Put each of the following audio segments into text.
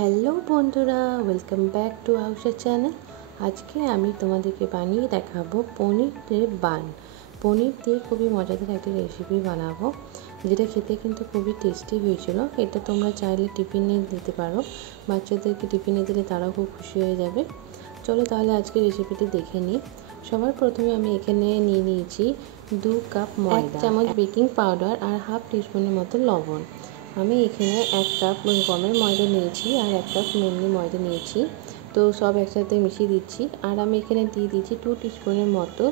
Hello বন্ধুরা, welcome back to আউশা channel. আজকে আমি তোমাদেরকে বানিয়ে দেখাবো পনিরের বান। পনির দিয়ে খুবই মজাদার একটা রেসিপি বানাবো, যেটা খেতে কিন্তু খুবই টেস্টি হয়েছিল। এটা তোমরা চাইলে টিফিনে দিতে পারো, বাচ্চাদেরকে টিফিনে দিলে তারাও খুব খুশি হয়ে যাবে। চলো তাহলে আজকে রেসিপিটি দেখে নিই। সবার প্রথমে আমি এখানে নিয়ে নিয়েছি 2 কাপ ময়দা, 1 চামচ বেকিং পাউডার আর হাফ টিস্পুনের মতো লবণ। আমি এখানে 1 কাপ গমের ময়দা নিয়েছি আর 1 কাপ এমনি ময়দা নিয়েছি, তো সব একসাথে মিশিয়ে দিচ্ছি। আর আমি এখানে দিয়ে দিচ্ছি 2 টিস্পুনের মতো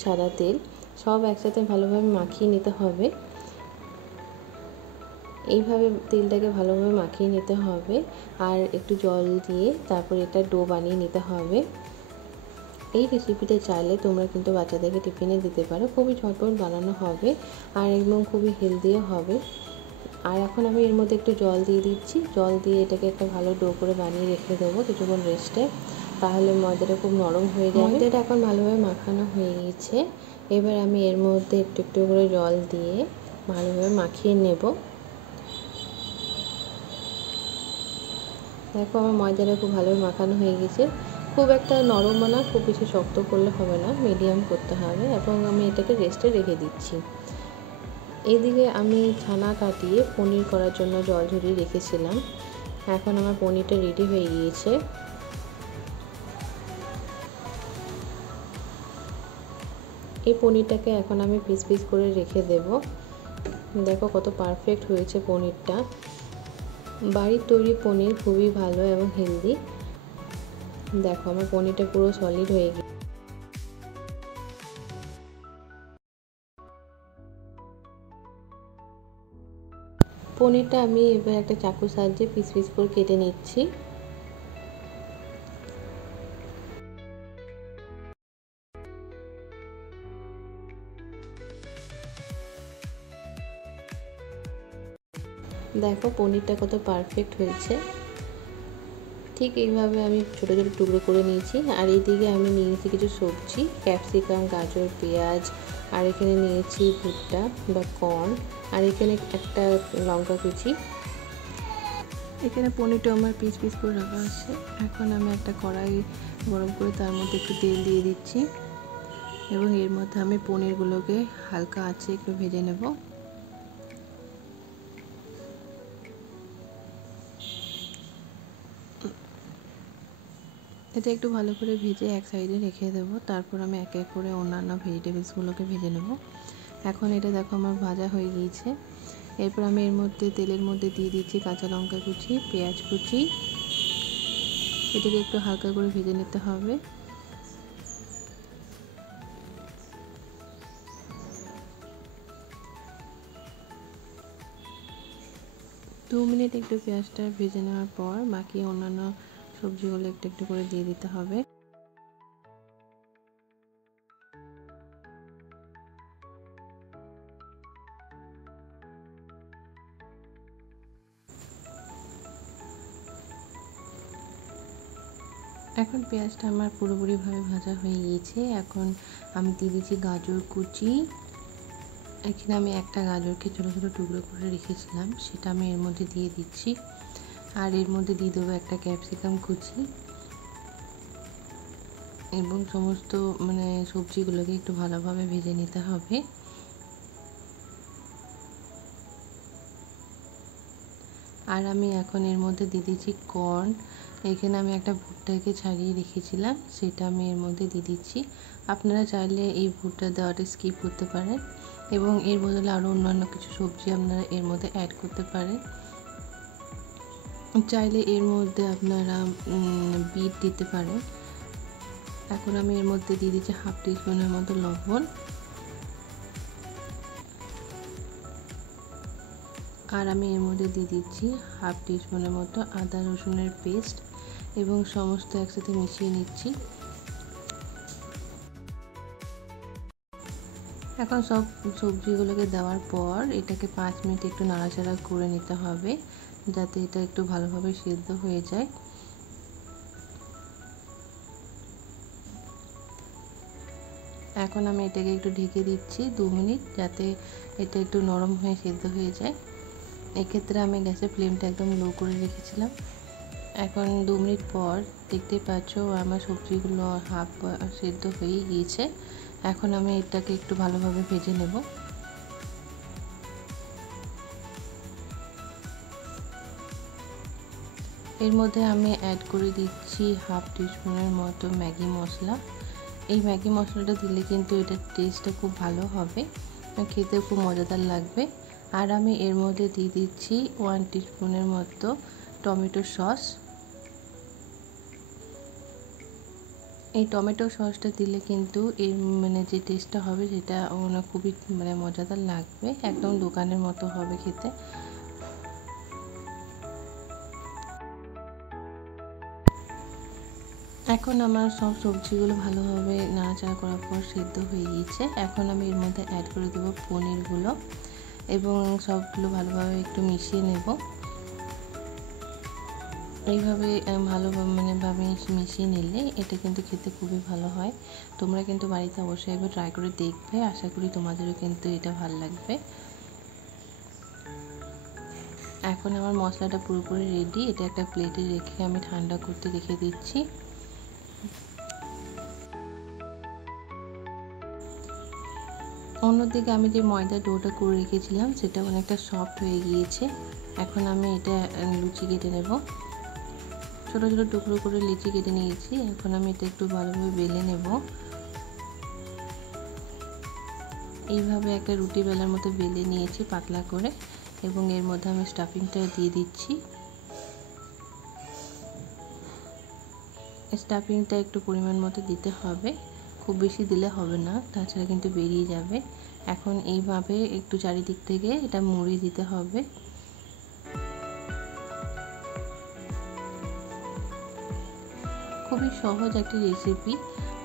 সাদা তেল। সব একসাথে ভালোভাবে মাখিয়ে নিতে হবে। এইভাবে তেলটাকে ভালোভাবে মাখিয়ে নিতে হবে আর একটু জল দিয়ে তারপর এটা ডো বানিয়ে নিতে হবে। এই রেসিপিটা চাইলে তোমরা কিন্তু বাচ্চাদেরকে টিফিনে দিতে পারো, খুবই ঝটপট বানানো হবে আর এবং খুবই হেলদিও হবে। আর এখন আমি এর মধ্যে একটু জল দিয়ে দিচ্ছি। জল দিয়ে এটাকে একটা ভালো ডো করে বানিয়ে রেখে দেবো কিছুক্ষণ রেস্টে, তাহলে ময়দাটা খুব নরম হয়ে যাবে। ময়দাটা এখন ভালোভাবে মাখানো হয়ে গেছে। এবার আমি এর মধ্যে একটু একটু করে জল দিয়ে ভালোভাবে মাখিয়ে নেব। দেখো আমার ময়দাটা খুব ভালোভাবে মাখানো হয়ে গেছে। খুব একটা নরমও না, খুব বেশি শক্ত করলে হবে না, মিডিয়াম করতে হবে। এবং আমি এটাকে রেস্টে রেখে দিচ্ছি। এদিকে আমি ছানা কাটিয়ে পনির করার জন্য জল ঝরিয়ে রেখেছিলাম। এখন আমার পনিরটা রেডি হয়ে গিয়েছে। এই পনিরটাকে এখন আমি পিস পিস করে রেখে দেব। দেখো কত পারফেক্ট হয়েছে পনিরটা। বাড়ির তৈরি পনির খুবই ভালো এবং হেলদি। দেখো আমার পনিরটা পুরো সলিড হয়ে গেছে। পনিরটা আমি এবার একটা চাকুর সাহায্যে পিস পিস করে কেটে নিচ্ছি। দেখো পনিরটা কত পারফেক্ট হয়েছে। ঠিক এইভাবে আমি ছোটো ছোটো টুকরো করে নিয়েছি। আর এইদিকে আমি নিয়েছি কিছু সবজি, ক্যাপসিকাম, গাজর, পেঁয়াজ, আর এখানে নিয়েছি ভুট্টা বা কর্ন, আর এখানে একটা লঙ্কা কুচি। এখানে পনিরটা আমার পিস পিস করে রাখা আছে। এখন আমি একটা কড়াই গরম করে তার মধ্যে একটু তেল দিয়ে দিচ্ছি এবং এর মধ্যে আমি পনিরগুলোকে হালকা আঁচে একটু ভেজে নেব। এটা একটু ভালো করে ভেজে এক সাইডে রেখে দেব। তারপর আমি এক এক করে অন্যান্য ভেজিটেবলসগুলোকে ভেজে নেব। এখন এটা দেখো আমার ভাজা হয়ে গিয়েছে। এরপর আমি এর মধ্যে তেলের মধ্যে দিয়ে দিচ্ছি কাঁচা লঙ্কা কুচি, পেঁয়াজ কুচি। এটাকে একটু হালকা করে ভেজে নিতে হবে। দু মিনিট একটু পেঁয়াজটা ভেজে নেওয়ার পর বাকি অন্যান্য সবজিগুলো একটু একটু করে দিয়ে দিতে হবে। এখন পেঁয়াজটা আমার পুরোপুরিভাবে ভাজা হয়ে গিয়েছে। এখন আমি দিয়ে দিচ্ছি গাজর কুচি। এখানে আমি একটা গাজরকে ছোটো ছোটো টুকরো করে রেখেছিলাম, সেটা আমি এর মধ্যে দিয়ে দিচ্ছি। আর এর মধ্যে দিয়ে দেবো একটা ক্যাপসিকাম কুচি এবং সমস্ত সবজিগুলোকে একটু ভালোভাবে ভেজে নিতে হবে। আর আমি এখন এর মধ্যে দিয়ে দিচ্ছি কর্ন। এখানে আমি একটা ভুট্টাকে ছাড়িয়ে রেখেছিলাম, সেটা আমি এর মধ্যে দিয়ে দিচ্ছি। আপনারা চাইলে এই ভুট্টা দেওয়াটা স্কিপ করতে পারেন এবং এর বদলে আরও অন্যান্য কিছু সবজি আপনারা এর মধ্যে অ্যাড করতে পারেন। চাইলে এর মধ্যে আপনারা বিট দিতে পারেন। এখন আমি এর মধ্যে দিয়ে দিচ্ছি হাফ টিস্পুনের মতো লবণ। আর আমি এর মধ্যে দিয়ে দিচ্ছি হাফ টিস্পুনের মতো আদা রসুনের পেস্ট এবং সমস্ত একসাথে মিশিয়ে নিচ্ছি। এখন সব সবজিগুলোকে দেওয়ার পর এটাকে 5 মিনিট একটু নাড়াচাড়া করে নিতে হবে, যাতে এটা একটু ভালোভাবে সিদ্ধ হয়ে যায়। এখন আমি এটাকে একটু ঢেকে দিচ্ছি 2 মিনিট, যাতে এটা একটু নরম হয়ে সিদ্ধ হয়ে যায়। এক্ষেত্রে আমি গ্যাসের ফ্লেমটা একদম লো করে রেখেছিলাম। এখন 2 মিনিট পর দেখতে পাচ্ছ আমার সবজিগুলো হাফ সেদ্ধ হয়ে গিয়েছে। এখন আমি এটাকে একটু ভালোভাবে ভেজে নেব। এর মধ্যে আমি অ্যাড করে দিচ্ছি হাফ টিস্পুনের মতো ম্যাগি মশলা। এই ম্যাগি মশলাটা দিলে কিন্তু এটার টেস্টটা খুব ভালো হবে, খেতে খুব মজাদার লাগবে। আর আমি এর মধ্যে দিয়ে দিচ্ছি 1 টিস্পুনের মতো টমেটো সস। এই টমেটো সসটা দিলে কিন্তু এর যে টেস্টটা হবে সেটা খুবই মজাদার লাগবে, একদম দোকানের মতো হবে খেতে। এখন আমার সব সবজিগুলো ভালোভাবে নাড়াচাড়া করার পর সিদ্ধ হয়ে গিয়েছে। এখন আমি এর মধ্যে অ্যাড করে দেবো পনিরগুলো এবং সবগুলো ভালোভাবে একটু মিশিয়ে নেব। এইভাবে ভালোভাবে মিশিয়ে নিলে এটা কিন্তু খেতে খুবই ভালো হয়। তোমরা কিন্তু বাড়িতে অবশ্যই একবার ট্রাই করে দেখবে, আশা করি তোমাদেরও কিন্তু এটা ভালো লাগবে। এখন আমার মশলাটা পুরোপুরি রেডি। এটা একটা প্লেটে রেখে আমি ঠান্ডা করতে রেখে দিচ্ছি। অন্যদিকে আমি যে ময়দা ডোটা করে রেখেছিলাম সেটা অনেকটা সফট হয়ে গিয়েছে। এখন আমি এটা লুচি কেটে নেব। ছোট ছোট টুকরো করে লিচি কেটে নিয়েছি। এখন আমি এটা একটু ভালোভাবে বেলে নেব। এইভাবে একটা রুটি বেলার মতো বেলে নিয়েছি পাতলা করে, এবং এর মধ্যে আমি স্টাফিংটা দিয়ে দিচ্ছি। স্টাফিংটা একটু পরিমাণ মতো দিতে হবে, খুব বেশি দিলে হবে না, তাছাড়া কিন্তু বেরিয়ে যাবে। এখন এইভাবে একটু চারিদিক থেকে এটা মুড়িয়ে দিতে হবে। খুবই সহজ একটি রেসিপি,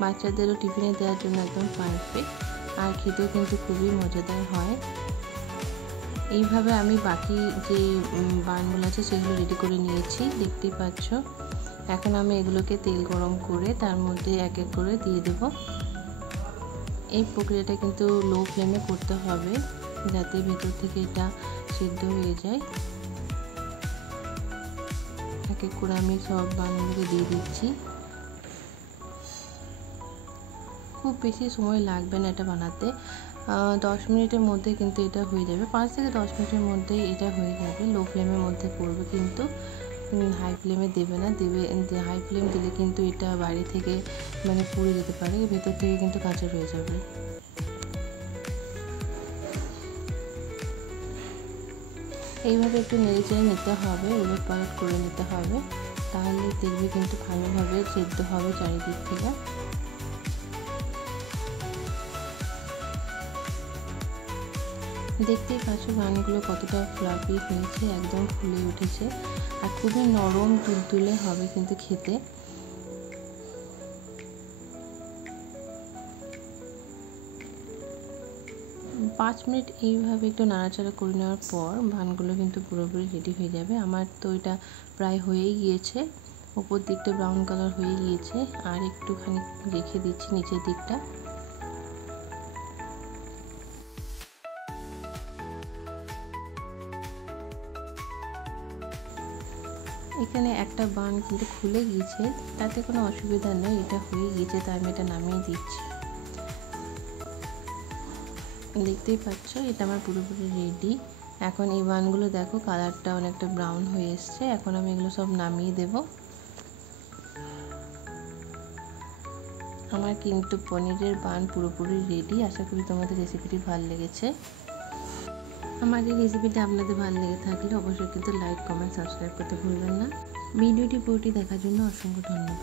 বাচ্চাদেরও টিফিনে দেওয়ার জন্য একদম পারফেক্ট, আর খেতেও কিন্তু খুবই মজাদার হয়। এইভাবে আমি বাকি যে বানগুলো আছে সেগুলো রেডি করে নিয়েছি, দেখতেই পাচ্ছ। এখন আমি এগুলোকে তেল গরম করে তার মধ্যে এক এক করে দিয়ে দেব। এই প্রক্রিয়াটা কিন্তু লো ফ্লেমে করতে হবে যাতে ভেতর থেকে এটা সিদ্ধ হয়ে যায়। এক এক করে আমি সব বানগুলোকে দিয়ে দিচ্ছি। খুব বেশি সময় লাগবে না এটা বানাতে, 10 মিনিটের মধ্যে কিন্তু এটা হয়ে যাবে। 5 থেকে 10 মিনিটের মধ্যে এটা হয়ে যাবে। লো ফ্লেমের মধ্যে করবে, কিন্তু হাই ফ্লেমে দেবে না। হাই ফ্লেম দিলে কিন্তু এটা বাইরে থেকে পুড়ে যেতে পারে, ভেতর থেকে কিন্তু কাঁচা রয়ে যাবে। এইভাবে একটু নেড়ে চেড়ে নিতে হবে, উলট পালট করে নিতে হবে, তাহলে দেখবে কিন্তু ভালোভাবে সেদ্ধ হবে চারিদিক থেকে। দেখতেই পাচ্ছ বানগুলো কতটা ফ্লাফি হয়েছে, একদম ফুলে উঠেছে, আর খুবই নরম তুলতুলে হবে কিন্তু খেতে। পাঁচ মিনিট এইভাবে একটু নাড়াচাড়া করে নেওয়ার পর বানগুলো কিন্তু পুরোপুরি রেডি হয়ে যাবে। আমার তো এটা প্রায় হয়েই গিয়েছে, উপর দিকটা ব্রাউন কালার হয়ে গিয়েছে, আর একটুখানি রেখে দিচ্ছি নিচের দিকটা। এখানে একটা বান কিন্তু খুলে গিয়েছে, তাতে কোনো অসুবিধা নেই, এটা হয়ে গিয়েছে তাই আমি এটা নামিয়ে দিচ্ছি। দেখতেই পাচ্ছ এটা আমার পুরোপুরি রেডি। এখন এই বানগুলো দেখো কালারটা অনেকটা ব্রাউন হয়ে এসছে। এখন আমি এগুলো সব নামিয়ে দেব। আমার কিন্তু পনিরের বান পুরোপুরি রেডি। আশা করি তোমাদের রেসিপিটি ভালো লেগেছে। আমার এই রেসিপিটা আপনাদের ভালো লেগে থাকলে অবশ্যই কিন্তু লাইক, কমেন্ট, সাবস্ক্রাইব করতে ভুলবেন না। ভিডিওটি পুরোটি দেখার জন্য অসংখ্য ধন্যবাদ।